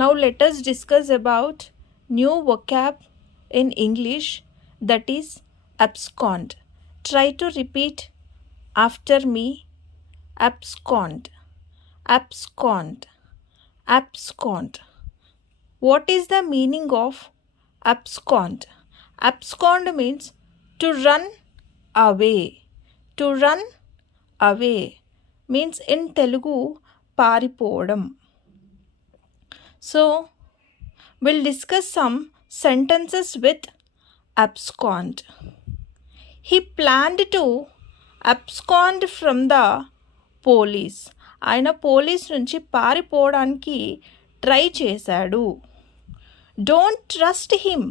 Now let us discuss about new vocab in English, that is abscond. Try to repeat after me. Abscond, abscond, abscond. What is the meaning of abscond? Abscond means to run away. To run away means in Telugu పారిపోవడం. So we'll discuss some sentences with abscond. He planned to abscond from the police. ఆయన police నుంచి పారిపోవడానికి try చేశాడు. Don't trust him.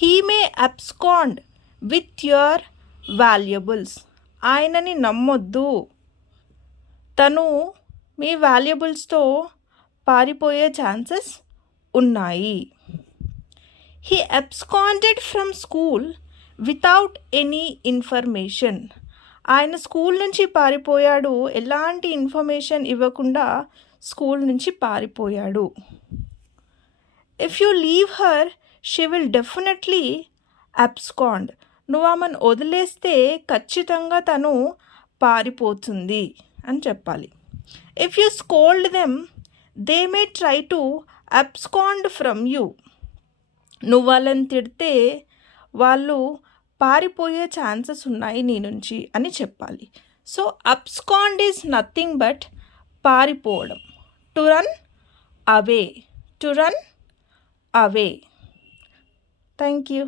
He may abscond with your valuables. ఆయనని నమ్మొద్దు, తను మీ వాల్యుబుల్స్తో పారిపోయే chances ఉన్నాయి. He absconded from school without any information. ఆయన స్కూల్ నుంచి పారిపోయాడు, ఎలాంటి ఇన్ఫర్మేషన్ ఇవ్వకుండా స్కూల్ నుంచి పారిపోయాడు. If you leave her she will definitely abscond. నువ్వు ఆమెను వదిలేస్తే ఖచ్చితంగా తను పారిపోతుంది అని చెప్పాలి. If you scold them they may try to abscond from you. నువ్వు వాళ్ళని తిడితే వాళ్ళు పారిపోయే ఛాన్సెస్ ఉన్నాయి నీ నుంచి అని చెప్పాలి. So abscond is nothing but పారిపోవడం. To run away, to run away. Thank you.